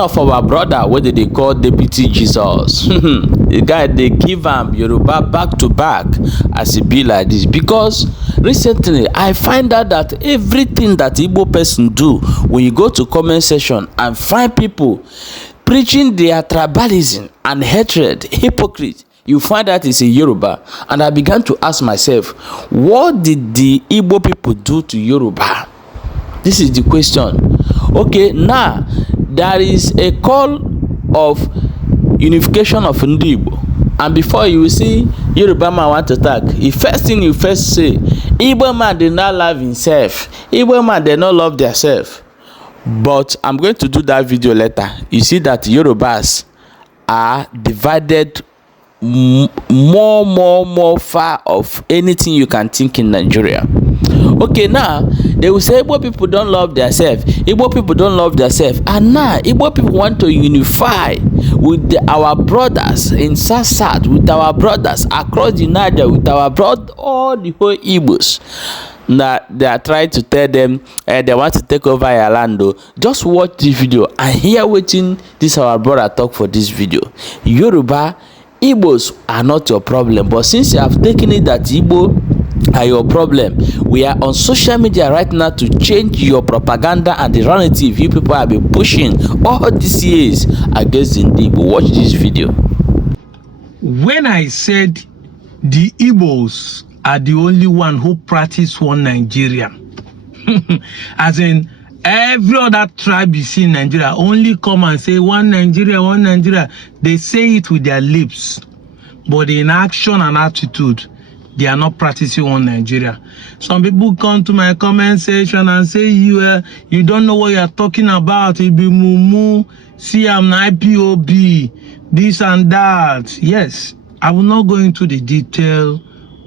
of our brother wey they call Deputy Jesus the guy they give am Yoruba back to back as e be like this, because recently I find out that everything that Igbo person do, when you go to comment section and find people preaching their tribalism and hatred, hypocrite, you find that it's a Yoruba. And I began to ask myself, what did the Igbo people do to Yoruba? This is the question. Okay, now there is a call of unification of Ndigbo, and before you will see Yoruba man want to talk, the first thing you first say, Igbo man did not love himself, Igbo man did not love themselves. But I'm going to do that video later. You see that Yorubas are divided more far of anything you can think in Nigeria. Okay, now they will say Igbo people don't love themselves, Igbo people don't love themselves, and now Igbo people want to unify with our brothers in South, with our brothers across the Niger, with our brother, all the whole Igbos. Now they are trying to tell them they want to take over your land. Just watch this video and hear wetin this our brother talk for this video. Yoruba, Igbos are not your problem, but since you have taken it that Igbo are your problem, we are on social media right now to change your propaganda and the narrative you people have been pushing all these years against the Ndigbo. Watch this video. When I said the Igbos are the only one who practice one Nigeria, as in every other tribe you see in Nigeria only come and say one Nigeria, one Nigeria. They say it with their lips, but in action and attitude, they are not practicing one Nigeria. Some people come to my comment section and say you don't know what you are talking about. It be mumu, see I'm IPOB, this and that. Yes, I will not go into the detail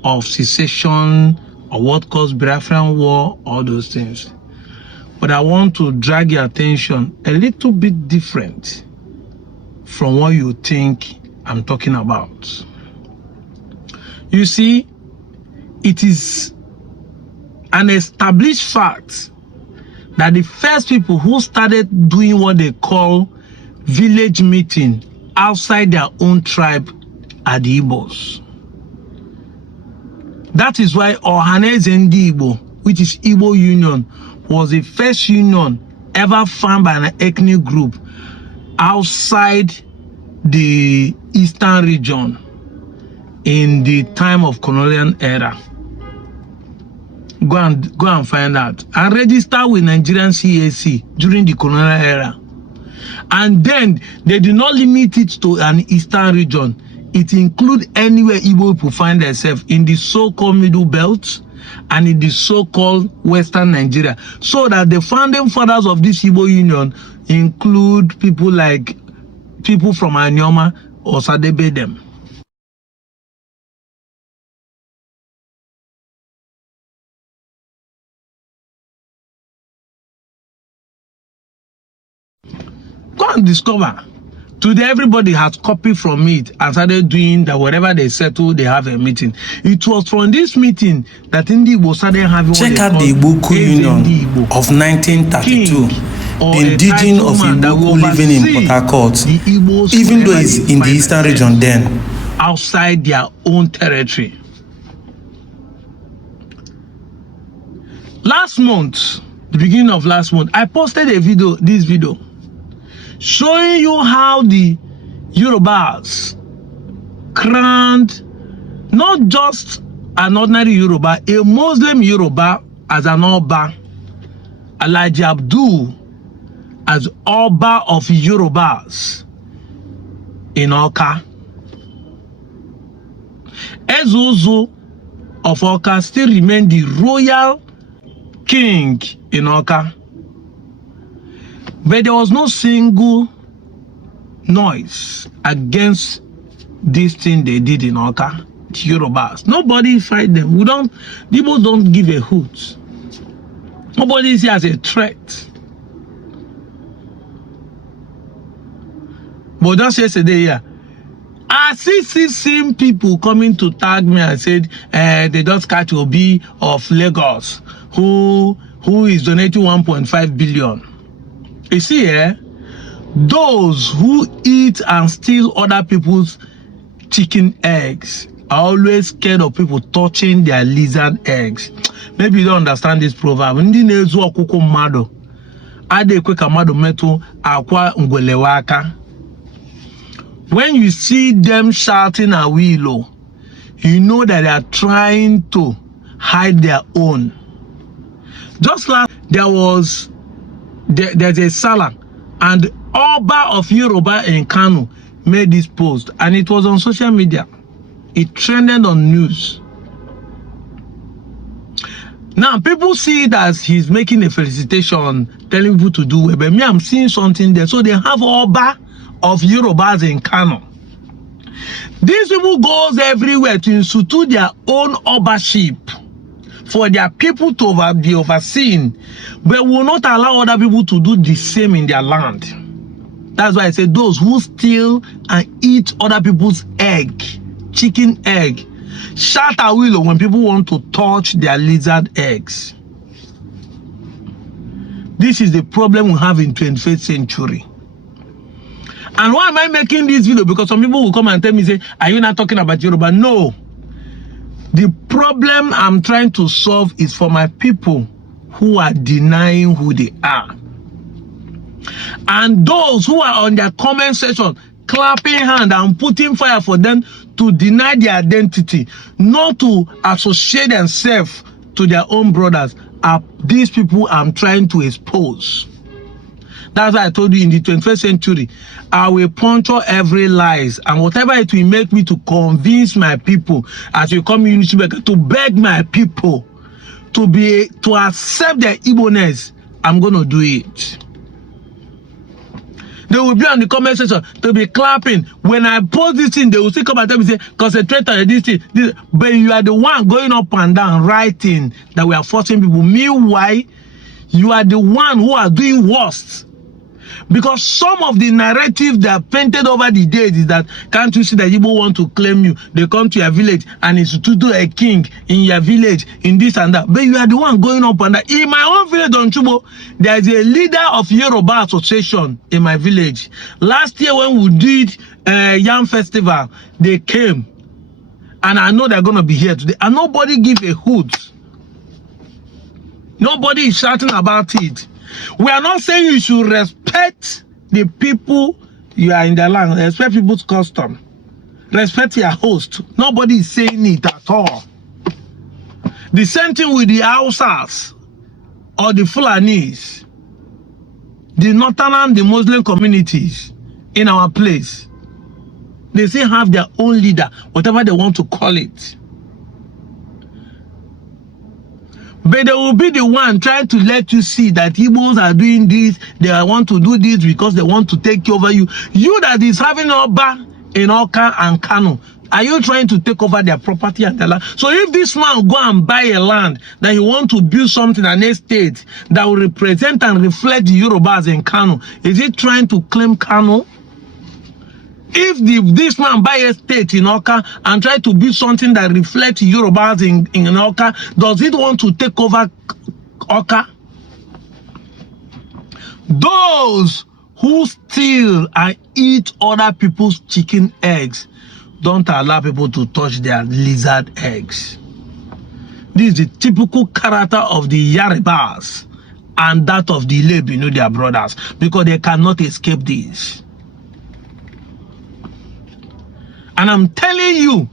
of secession or what caused Biafran war, all those things. But I want to drag your attention a little bit different from what you think I'm talking about. You see, it is an established fact that the first people who started doing what they call village meeting outside their own tribe are the Igbos. That is why Ohaneze Ndigbo, which is Igbo Union, was the first union ever formed by an ethnic group outside the eastern region in the time of colonial era. Go and find out and register with Nigerian CAC during the colonial era. And then they do not limit it to an eastern region. It includes anywhere Igbo people find themselves in the so-called Middle Belt and in the so-called Western Nigeria. So that the founding fathers of this Igbo Union include people like people from Anyoma or Sadebedem. Go and discover. Today, everybody has copied from it and started doing that. Whatever they settle, they have a meeting. It was from this meeting that Ndigbo started having. Check out the Igbo Union of 1932. The indigenous of Igbo living in Port Harcourt, even though it's in the eastern region then. Outside their own territory. Last month, the beginning of last month, I posted a video, this video, showing you how the Yorubas crowned not just an ordinary Yoruba, a Muslim Yoruba as an Oba, Alhaji Abdul as Oba of Yorubas in Oka. Ezuzu of Oka still remain the royal king in Oka. But there was no single noise against this thing they did in Oka, the Yorubas. Nobody fight them. People don't give a hoot. Nobody see as a threat. But just yesterday, yeah, I see some people coming to tag me and said they just catch Obi of Lagos who is donating 1.5 billion. You see, those who eat and steal other people's chicken eggs are always scared of people touching their lizard eggs. Maybe you don't understand this proverb. Ndị na-ezu ọkụkọ mmadụ adịghị ekwe ka mmadụ metụ akwa ngwelewe aka. When you see them shouting a willow, you know that they are trying to hide their own. Just like there's a Salah, and Oba of Yoruba in Kano made this post, and it was on social media. It trended on news. Now people see it as he's making a felicitation, telling people to do well, but me, I'm seeing something there. So they have Oba of Yorubas in Kano. These people goes everywhere to institute their own Obaship for their people to be overseen, but will not allow other people to do the same in their land. That's why I say those who steal and eat other people's egg, chicken egg, shout a willow when people want to touch their lizard eggs. This is the problem we have in 21st century. And why am I making this video? Because some people will come and tell me, say, are you not talking about Yoruba? No. The problem I'm trying to solve is for my people who are denying who they are. And those who are on their comment section clapping hand and putting fire for them to deny their identity, not to associate themselves to their own brothers, are these people I'm trying to expose. That's why I told you in the 21st century, I will puncture every lies, and whatever it will make me to convince my people as we come unity to beg my people to accept their Igbo-ness, I'm gonna do it. They will be on the comment section to be clapping. When I post this thing, they will still come and tell me, say, concentrate on this thing. But you are the one going up and down writing that we are forcing people. Meanwhile, you are the one who are doing worst. Because some of the narrative that are painted over the days is that, can't you see that people want to claim you? They come to your village and institute a king in your village, in this and that. But you are the one going up and down. In my own village on Chubo, there is a leader of Yoruba association in my village. Last year when we did Yam Festival, they came. And I know they're going to be here today. And nobody give a hoot. Nobody is shouting about it. We are not saying you should respect the people you are in their land, respect people's custom, respect your host. Nobody is saying it at all. The same thing with the Hausas or the Fulanis, the Northern and the Muslim communities in our place. They still have their own leader, whatever they want to call it. But they will be the one trying to let you see that Igbos are doing this, they want to do this because they want to take over you. You that is having Oba in Oka and Kano, are you trying to take over their property and their land? So if this man go and buy a land that he want to build something, an estate that will represent and reflect the Yorubas in Kano, is he trying to claim Kano? If this man buy a state in Oka and try to build something that reflects Yorubas in Oka, does it want to take over Oka? Those who steal and eat other people's chicken eggs don't allow people to touch their lizard eggs. This is the typical character of the Yorubas and that of the Ilebinu, their brothers, because they cannot escape this. And I'm telling you,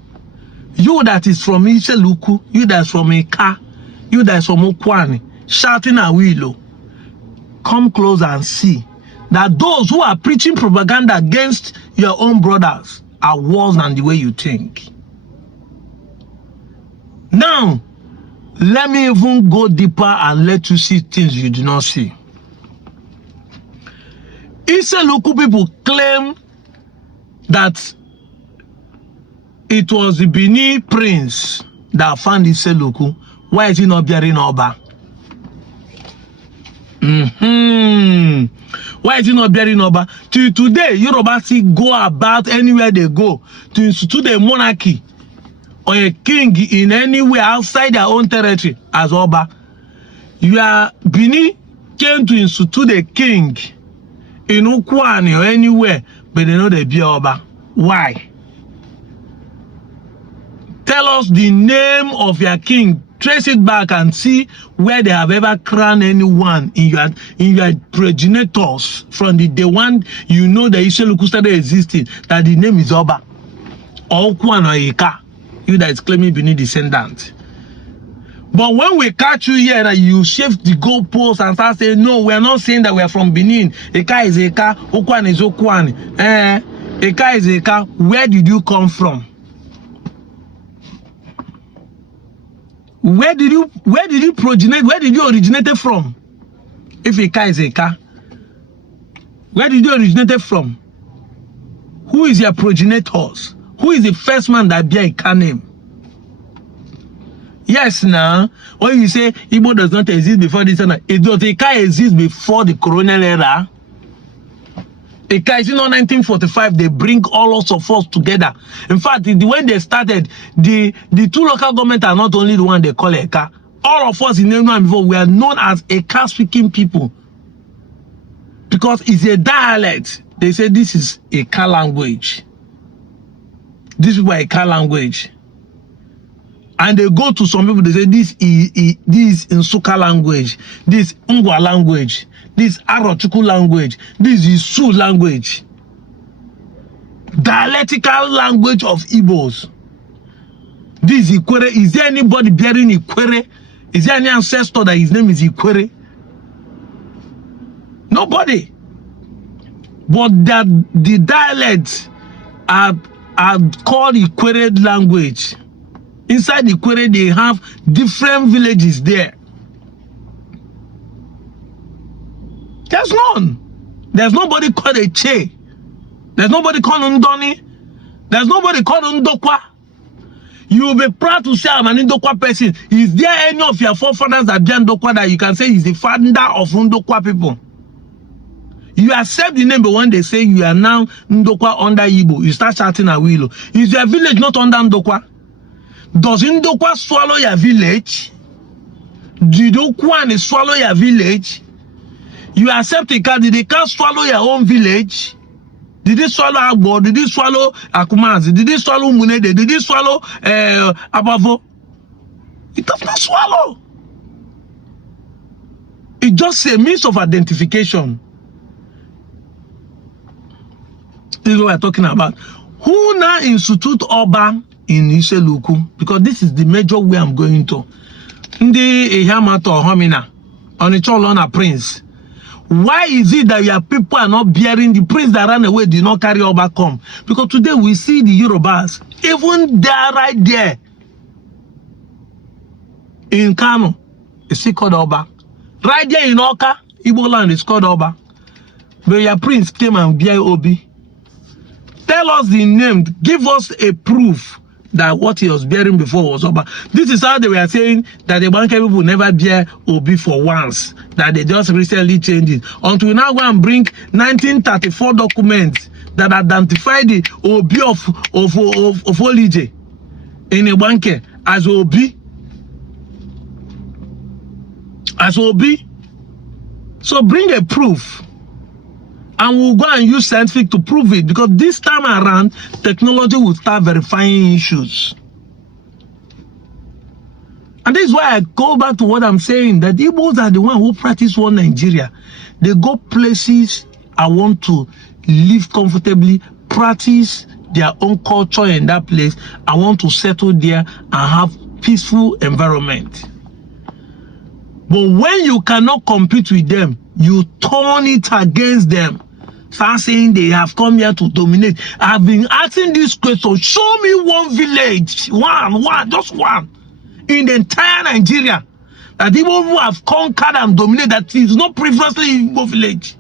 you that is from Iseluku, you that's from Eka, you that's from Okwani, shouting a willow, come close and see that those who are preaching propaganda against your own brothers are worse than the way you think. Now, let me even go deeper and let you see things you do not see. Iseluku people claim that it was the Benin prince that found Iseluku. Why is he not bearing Oba? Why is he not bearing Oba? Till today, Yoruba still go about anywhere they go to institute a monarchy or a king in anywhere outside their own territory as Oba. Benin came to institute a king in Ukwani or anywhere, but they know they be Oba. Why? Tell us the name of your king. Trace it back and see where they have ever crowned anyone in your progenitors from the day one you know the Isheluku started existing, that the name is Oba or Ukwan or Ika, you that is claiming being descendant. But when we catch you here and you shift the goalpost and start saying, no, we are not saying that we are from Benin. Eka is Eka, Ukwan is Ukwan. Eka is Eka. Where did you come from? Where did you originate? Where did you originate from? If Eka is Eka, where did you originate from? Who is your progenitors? Who is the first man that bear Eka name? Yes, now when you say Igbo does not exist before this, it does. Eka exist before the colonial era. Eka is in 1945. They bring all of us together. In fact, when they started, the two local governments are not only the one they call Eka. All of us in Nigerian before we are known as Eka speaking people because it's a dialect. They say this is Eka language. This is Eka language. And they go to some people, they say this is Nsukka language, this Ngwa language, this Arochukwu language, this is Su language. Dialectical language of Igbos. This is Ikwere. Is there anybody bearing Ikwere? Is there any ancestor that his name is Ikwere? Nobody. But that the dialects are called Ikwere language. Inside the Ikwere, they have different villages there. There's none. There's nobody called a Che. There's nobody called Ndoni. There's nobody called Ndokwa. You will be proud to say I'm an Ndokwa person. Is there any of your forefathers that bear Ndokwa that you can say is the founder of Ndokwa people? You accept the name, but when they say you are now Ndokwa under Igbo, you start shouting at Willow. Is your village not under Ndokwa? Does Ndokwa swallow your village? Did Ukwan swallow your village? You accept a card, did they can't swallow your own village? Did they swallow Agbo? Did they swallow Akumazi? Did they swallow Munede? Did they swallow Abavo? It does not swallow. It's just a means of identification. This is what we're talking about. Who now institute Oba in Isheluku? Because this is the major way I'm going to. Ndi Ehamato Homina on the Cholona Prince. Why is it that your people are not bearing the prince that ran away did not carry Oba come? Because today we see the Yorubas, even there right there in Kano, it's still called Oba. Right there in Oka, Igbo land is called Oba. But your prince came and bear Obi. Tell us the name, give us a proof that what he was bearing before was Oba. This is how they were saying that the Banker people never bear Obi for once, that they just recently changed it. Until now, go and bring 1934 documents that identify the Obi of Olije in a Banker as Obi. As Obi. So bring a proof. And we'll go and use scientific to prove it, because this time around, technology will start verifying issues. And this is why I go back to what I'm saying, that Igbos are the one who practice one Nigeria. They go places I want to live comfortably, practice their own culture in that place. I want to settle there and have peaceful environment. But when you cannot compete with them, you turn it against them. Start saying they have come here to dominate. I've been asking this question. Show me one village, just one, in the entire Nigeria that Igbo people have conquered and dominated that is not previously Igbo village.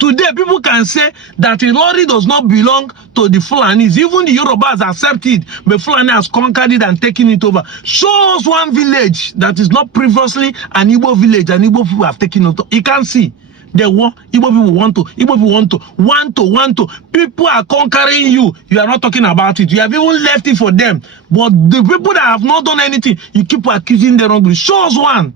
Today, people can say that Ilori does not belong to the Fulanis. Even the Yorubas accept it, but Fulani has conquered it and taken it over. Show us one village that is not previously an Igbo village and Igbo people have taken it over. You can see. They want Igbo people want to. People are conquering you. You are not talking about it. You have even left it for them. But the people that have not done anything, you keep accusing them wrongly. Show us one.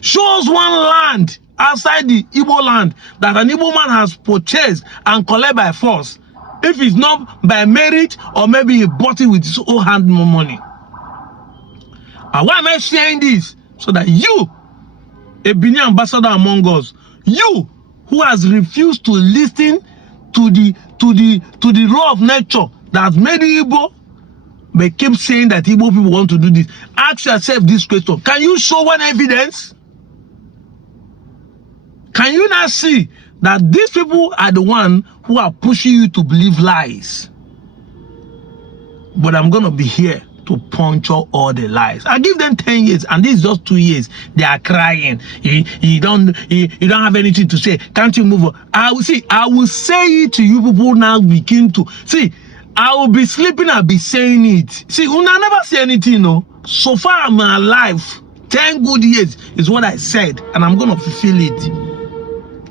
Show us one land outside the Igbo land that an Igbo man has purchased and collected by force, if it's not by merit or maybe he bought it with his own hand money. And why am I saying this? So that you, a Benin ambassador among us, you who has refused to listen to the law of nature that has made you Igbo, but keep saying that Igbo people want to do this. Ask yourself this question: can you show one evidence? Can you not see that these people are the one who are pushing you to believe lies? But I'm gonna be here to puncture all the lies. I give them 10 years, and this is just 2 years. They are crying. You don't have anything to say. Can't you move on? I will say it to you people now. Begin to see. I will be sleeping. I'll be saying it. See, una never say anything. No. So far, I'm alive. 10 good years is what I said, and I'm gonna fulfill it.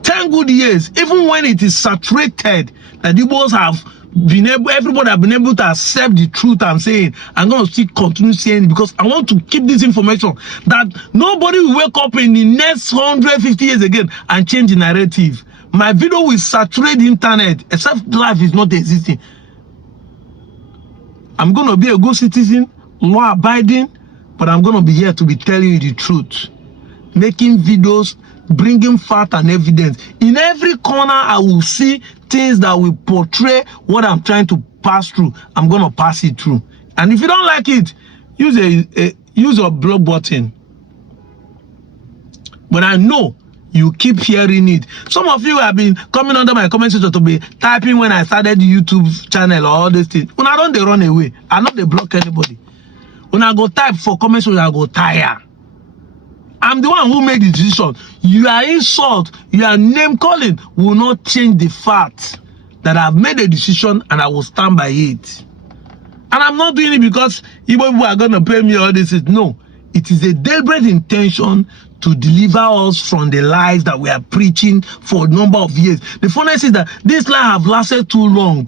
10 good years, even when it is saturated, that the boys have been able, everybody have been able to accept the truth I'm saying. I'm going to still continue saying it because I want to keep this information that nobody will wake up in the next 150 years again and change the narrative. My video will saturate the internet except life is not existing. I'm going to be a good citizen, law abiding, but I'm going to be here to be telling you the truth. Making videos, bringing fact and evidence. In every corner, I will see things that will portray what I'm trying to pass through. I'm going to pass it through. And if you don't like it, use your block button. But I know you keep hearing it. Some of you have been coming under my comment section to be typing when I started the YouTube channel or all these things. When I don't, they run away. I know they block anybody. When I go type for comments, when I go tire. I'm the one who made the decision. Your insult, your name calling will not change the fact that I've made a decision and I will stand by it. And I'm not doing it because Igbo people are going to pay me all this. No, it is a deliberate intention to deliver us from the lies that we are preaching for a number of years. The funniest is that this lie have lasted too long.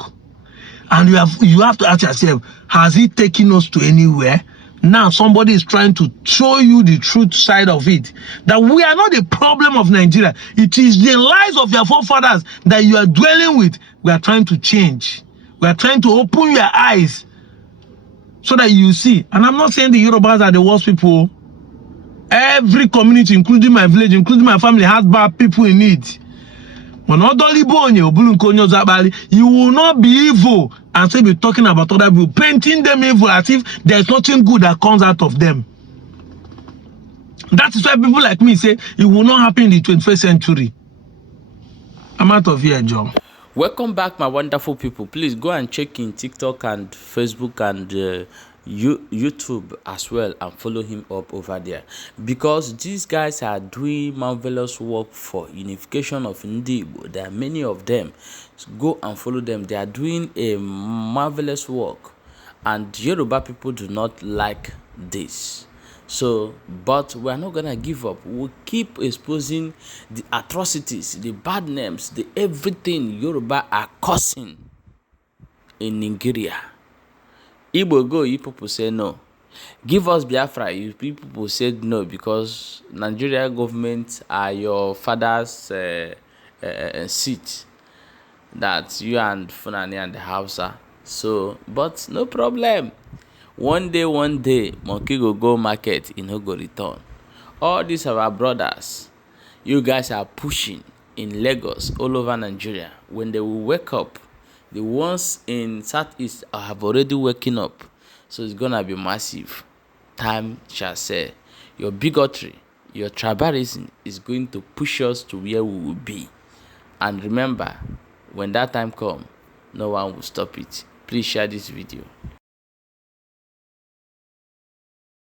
And you have to ask yourself, has it taken us to anywhere? Now somebody is trying to show you the truth side of it. That we are not the problem of Nigeria. It is the lies of your forefathers that you are dwelling with. We are trying to change. We are trying to open your eyes so that you see. And I'm not saying the Yorubas are the worst people. Every community, including my village, including my family, has bad people in it. You will not be evil and still be talking about other people, painting them evil as if there's nothing good that comes out of them. That is why people like me say it will not happen in the 21st century. I'm out of here, John. Welcome back, my wonderful people. Please go and check in TikTok and Facebook and YouTube as well and follow him up over there, because these guys are doing marvelous work for unification of Ndigbo. There are many of them. So go and follow them. They are doing a marvelous work, and Yoruba people do not like this. So, but we're not gonna give up. We'll keep exposing the atrocities, the bad names, the everything Yoruba are causing in Nigeria. Igbo go, you people say no. Give us Biafra, you people said no, because Nigeria government are your father's seat. That you and Funani and the Hausa. So, but no problem. One day, monkey go market, in no go return. All these are our brothers. You guys are pushing in Lagos, all over Nigeria. When they will wake up, the ones in Southeast have already waking up. So it's gonna be massive. Time shall say. Your bigotry, your tribalism is going to push us to where we will be. And remember, when that time comes, no one will stop it. Please share this video.